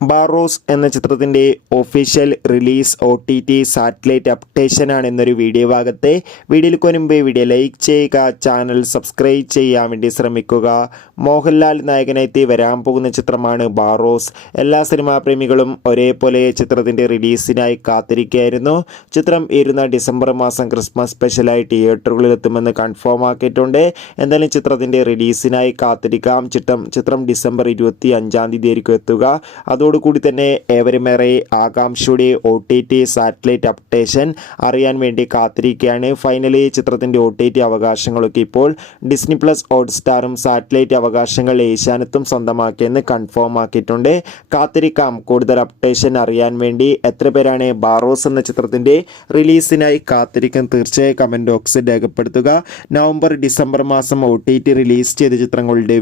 ബാറോസ് എന്ന ചിത്രത്തിൻ്റെ official release OTT satellite അപ്ഡേഷനാണ് എന്നൊരു വീഡിയോ ഭാഗത്തെ വീഡിയോയ്ക്ക് മുൻപ് വീഡിയോ ലൈക്ക് ചെയ്യുക, ചാനൽ സബ്സ്ക്രൈബ് ചെയ്യാൻ വേണ്ടി ശ്രമിക്കുക. മോഹൻലാൽ നായകനായി വരാൻ പോകുന്ന ചിത്രമാണ് ബാറോസ്. എല്ലാ സിനിമാ പ്രേമികളും ഒരേപോലെ ചിത്രത്തിൻ്റെ റിലീസിനായി കാത്തിരിക്കുകയായിരുന്നു. ചിത്രം വരുന്ന ഡിസംബർ മാസം ക്രിസ്മസ് സ്പെഷ്യലായി തിയേറ്ററുകളിൽ എത്തുമെന്ന് കൺഫേം ആക്കിയിട്ടുണ്ട്. എന്തായാലും ചിത്രത്തിൻ്റെ റിലീസിനായി കാത്തിരിക്കാം. ചിത്രം ഡിസംബർ 25 ആയിരിക്കും എത്തുക. അതോടുകൂടി തന്നെ ഏവരുമേറെ ആകാംക്ഷയുടെ OTT സാറ്റലൈറ്റ് അപ്ഡേഷൻ അറിയാൻ വേണ്ടി കാത്തിരിക്കുകയാണ്. ഫൈനലി ചിത്രത്തിൻ്റെ OTT അവകാശങ്ങളൊക്കെ ഇപ്പോൾ ഡിസ്നി പ്ലസ് ഹോട്ട്സ്റ്റാറും സാറ്റലൈറ്റ് അവകാശങ്ങൾ ഏഷ്യാനെറ്റും സ്വന്തമാക്കിയെന്ന് കൺഫേം ആക്കിയിട്ടുണ്ട്. കാത്തിരിക്കാം കൂടുതൽ അപ്ഡേഷൻ അറിയാൻ വേണ്ടി. എത്ര പേരാണ് ബാറോസ് എന്ന ചിത്രത്തിൻ്റെ റിലീസിനായി കാത്തിരിക്കാൻ തീർച്ചയായും കമൻറ്റ് ബോക്സിൽ രേഖപ്പെടുത്തുക. നവംബർ ഡിസംബർ മാസം OTT റിലീസ് ചെയ്ത ചിത്രങ്ങളുടെ